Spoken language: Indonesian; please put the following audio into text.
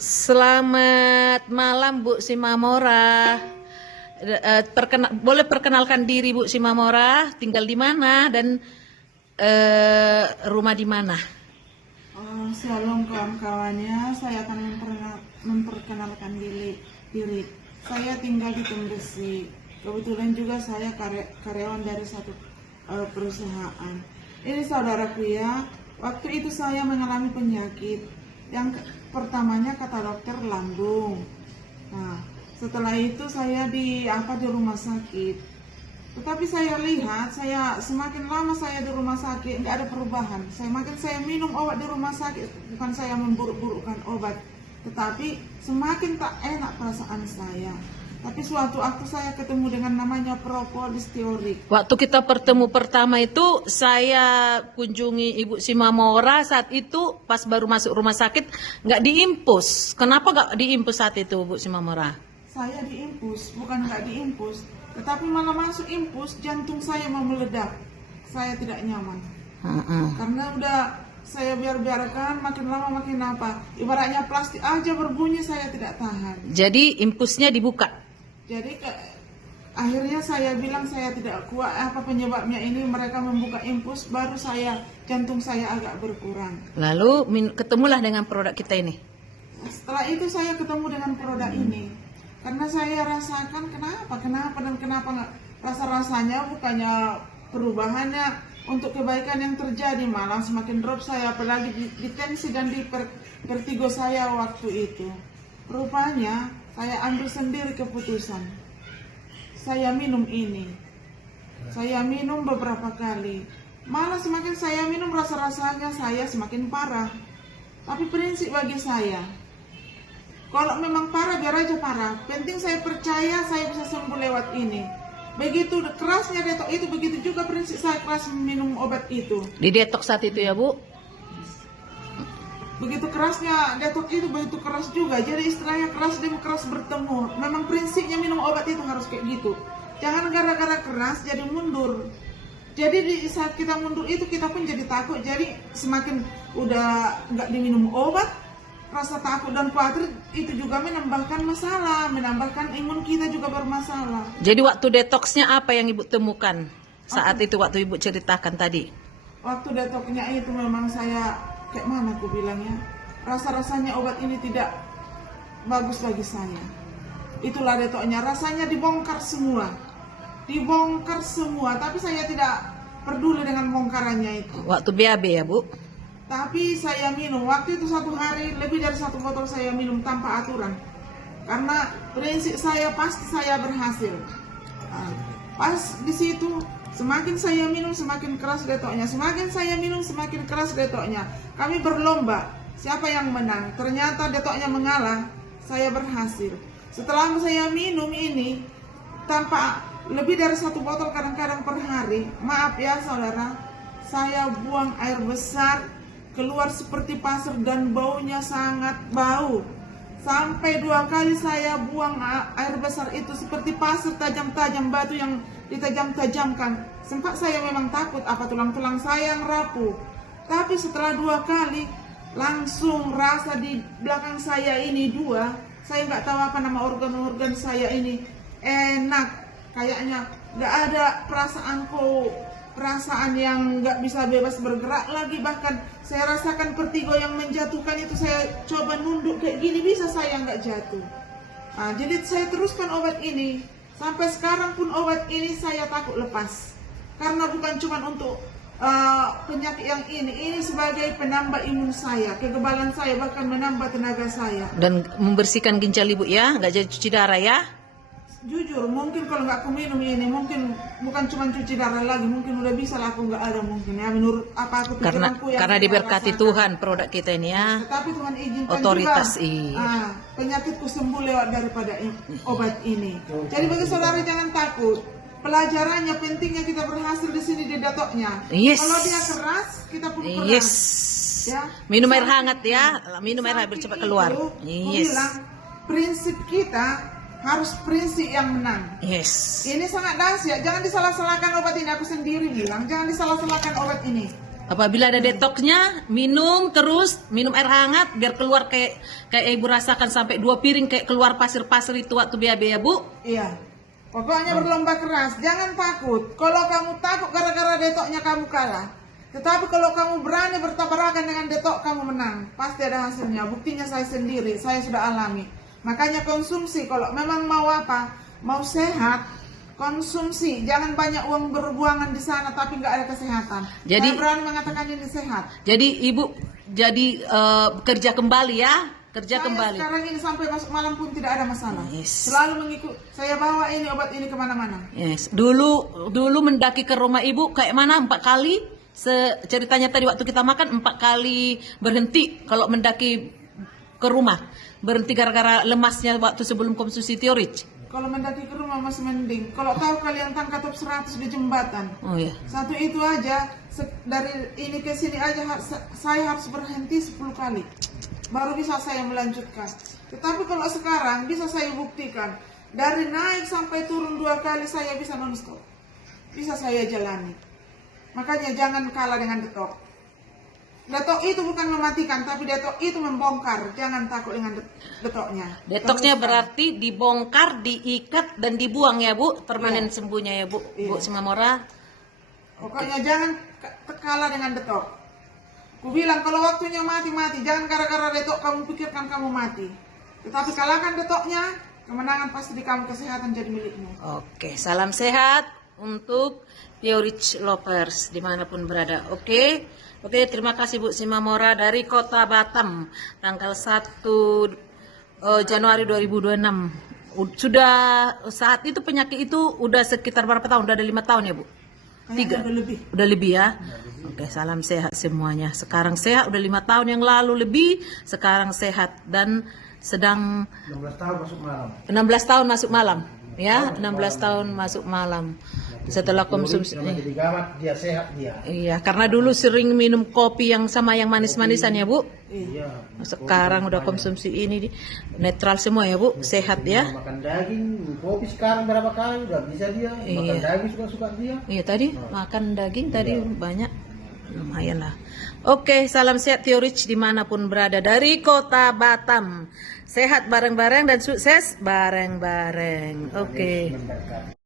Selamat malam Bu Simamora. Boleh perkenalkan diri Bu Simamora, tinggal di mana dan rumah di mana? Shalom kawan-kawannya, saya akan memperkenalkan diri. Saya tinggal di Tembesi. Kebetulan juga saya karyawan dari satu perusahaan. Ini saudaraku ya, waktu itu saya mengalami penyakit. Yang pertamanya kata dokter lambung. Nah, setelah itu saya di rumah sakit. Tetapi saya lihat, semakin lama saya di rumah sakit nggak ada perubahan. Saya minum obat di rumah sakit, bukan saya memburuk-burukkan obat, tetapi semakin tak enak perasaan saya. Tapi suatu waktu saya ketemu dengan namanya propolis teorik. Waktu kita bertemu pertama itu saya kunjungi Ibu Simamora, saat itu pas baru masuk rumah sakit nggak diimpus. Kenapa nggak diimpus saat itu Bu Simamora? Saya diimpus, bukan nggak diimpus, tetapi malah masuk impus, jantung saya mau meledak. Saya tidak nyaman. Karena udah saya biarkan makin lama makin apa. Ibaratnya plastik aja berbunyi saya tidak tahan. Jadi impusnya dibuka. Jadi akhirnya saya bilang saya tidak kuat, apa penyebabnya ini, mereka membuka impus, baru jantung saya agak berkurang. Lalu ketemulah dengan produk kita ini. Setelah itu saya ketemu dengan produk ini. Karena saya rasakan kenapa nggak, rasa-rasanya bukannya perubahannya untuk kebaikan yang terjadi, malah semakin drop saya, apalagi di tensi dan di vertigo saya waktu itu. Rupanya saya ambil sendiri keputusan. Saya minum ini. Saya minum beberapa kali. Malah semakin saya minum rasa-rasanya saya semakin parah. Tapi prinsip bagi saya, kalau memang parah biar aja parah. Penting saya percaya saya bisa sembuh lewat ini. Begitu kerasnya detok itu, begitu juga prinsip saya keras minum obat itu. Di detok saat itu ya Bu? Begitu kerasnya detok itu, begitu keras juga. Jadi istilahnya keras dan keras bertemu. Memang prinsipnya minum obat itu harus kayak gitu. Jangan gara-gara keras jadi mundur. Jadi di saat kita mundur itu kita pun jadi takut. Jadi semakin udah nggak diminum obat, rasa takut dan khawatir itu juga menambahkan masalah, menambahkan imun kita juga bermasalah. Jadi waktu detoksnya apa yang Ibu temukan saat itu waktu Ibu ceritakan tadi? Waktu detoksnya itu memang saya kayak mana aku bilangnya, rasa-rasanya obat ini tidak bagus bagi saya. Itulah detoksnya, rasanya dibongkar semua, tapi saya tidak peduli dengan bongkarannya itu. Waktu BAB ya Bu? Tapi saya minum, waktu itu satu hari lebih dari 1 botol saya minum tanpa aturan. Karena prinsip saya pasti saya berhasil. Pas di situ, semakin saya minum semakin keras detoknya. Semakin saya minum semakin keras detoknya. Kami berlomba, siapa yang menang. Ternyata detoknya mengalah, saya berhasil. Setelah saya minum ini, tanpa lebih dari 1 botol kadang-kadang per hari, maaf ya saudara, saya buang air besar, keluar seperti pasir dan baunya sangat bau. Sampai 2 kali saya buang air besar itu seperti pasir tajam-tajam, batu yang ditajam-tajamkan. Sempat saya memang takut apa tulang-tulang saya yang rapuh. Tapi setelah 2 kali langsung rasa di belakang saya ini saya nggak tahu apa nama organ-organ saya ini enak. Kayaknya nggak ada perasaan yang nggak bisa bebas bergerak lagi. Bahkan saya rasakan vertigo yang menjatuhkan itu, saya coba nunduk kayak gini bisa saya nggak jatuh. Jadi saya teruskan obat ini sampai sekarang pun. Obat ini saya takut lepas karena bukan cuma untuk penyakit yang ini sebagai penambah imun saya, kekebalan saya, bahkan menambah tenaga saya dan membersihkan ginjal Ibu ya, nggak jadi cuci darah ya. Jujur, mungkin kalau nggak aku minum ini, mungkin bukan cuma cuci darah lagi, mungkin udah bisa lah aku nggak ada mungkin ya, menurut apa aku pikiranku karena diberkati Tuhan produk kita ini ya. Tetapi Tuhan izinkan otoritas juga penyakitku sembuh lewat daripada obat ini. Jadi bagi saudara jangan takut. Pelajarannya pentingnya kita berhasil di sini di datoknya. Yes. Kalau dia keras, kita pun keras. Yes. Ya. Minum air hangat ya, minum air hangat cepat keluar. Yes. Bilang, prinsip kita harus prinsip yang menang. Yes. Ini sangat dahsyat. Jangan disalah-salahkan obat ini. Aku sendiri bilang, jangan disalah-salahkan obat ini. Apabila ada detoksnya, minum terus, minum air hangat biar keluar kayak ibu rasakan sampai 2 piring kayak keluar pasir-pasir itu waktu BAB ya Bu. Iya. Pokoknya berlomba keras, jangan takut. Kalau kamu takut gara-gara detoknya kamu kalah. Tetapi kalau kamu berani bertabrakan dengan detok, kamu menang. Pasti ada hasilnya. Buktinya saya sendiri, saya sudah alami. Makanya konsumsi, kalau memang mau apa, mau sehat, konsumsi. Jangan banyak uang berbuangan di sana tapi nggak ada kesehatan. Jadi- saya berani mengatakan ini sehat. Jadi Ibu kerja kembali ya, kerja Saya kembali. sekarang ini sampai masuk malam pun tidak ada masalah. Yes. Selalu mengikut. Saya bawa ini obat ini kemana-mana. Yes. Dulu mendaki ke rumah Ibu kayak mana 4 kali? Ceritanya tadi waktu kita makan 4 kali berhenti kalau mendaki ke rumah. Berhenti gara-gara lemasnya waktu sebelum konsumsi Theorich. Kalau mendaki ke rumah masih mending. Kalau tahu kalian tangkap top 100 di jembatan. Oh ya. Satu itu aja, dari ini ke sini aja saya harus berhenti 10 kali. Baru bisa saya melanjutkan. Tetapi kalau sekarang bisa saya buktikan. Dari naik sampai turun 2 kali saya bisa non-stop. Bisa saya jalani. Makanya jangan kalah dengan detok. Detok itu bukan mematikan, tapi detok itu membongkar. Jangan takut dengan detoknya. Detoksnya Teruskan. berarti dibongkar, diikat dan dibuang ya Bu, permanen sembuhnya ya Bu. Bu Iya. Simamora. Pokoknya jangan kalah dengan detok. Ku bilang kalau waktunya mati-mati, jangan gara-gara detok kamu pikirkan kamu mati. Tetapi kalahkan detoknya, kemenangan pasti di kamu, kesehatan jadi milikmu. Oke, salam sehat untuk Theorich Lovers dimanapun berada. Oke, terima kasih Bu Simamora dari Kota Batam, tanggal 1 Januari 2026. Sudah saat itu penyakit itu udah sekitar berapa tahun? Udah ada 5 tahun ya Bu? Kayaknya udah lebih. Udah lebih ya. Oke, salam sehat semuanya. Sekarang sehat, udah 5 tahun yang lalu lebih, sekarang sehat dan sedang 16 tahun masuk malam. 16 tahun masuk malam. Ya, 16 tahun masuk malam. Setelah konsumsi. Jadi gawat, dia sehat dia. Iya, karena dulu sering minum kopi yang sama yang manis-manisan ya Bu. Iya. Sekarang udah konsumsi ini netral semua ya Bu, sehat ya. Makan daging, kopi sekarang berapa kali udah bisa dia. Makan Iya. daging suka-suka dia. Iya tadi makan daging tadi banyak, lumayan lah. Oke, salam sehat Theorich dimanapun berada dari Kota Batam. Sehat bareng-bareng dan sukses bareng-bareng. Oke. Mendekat.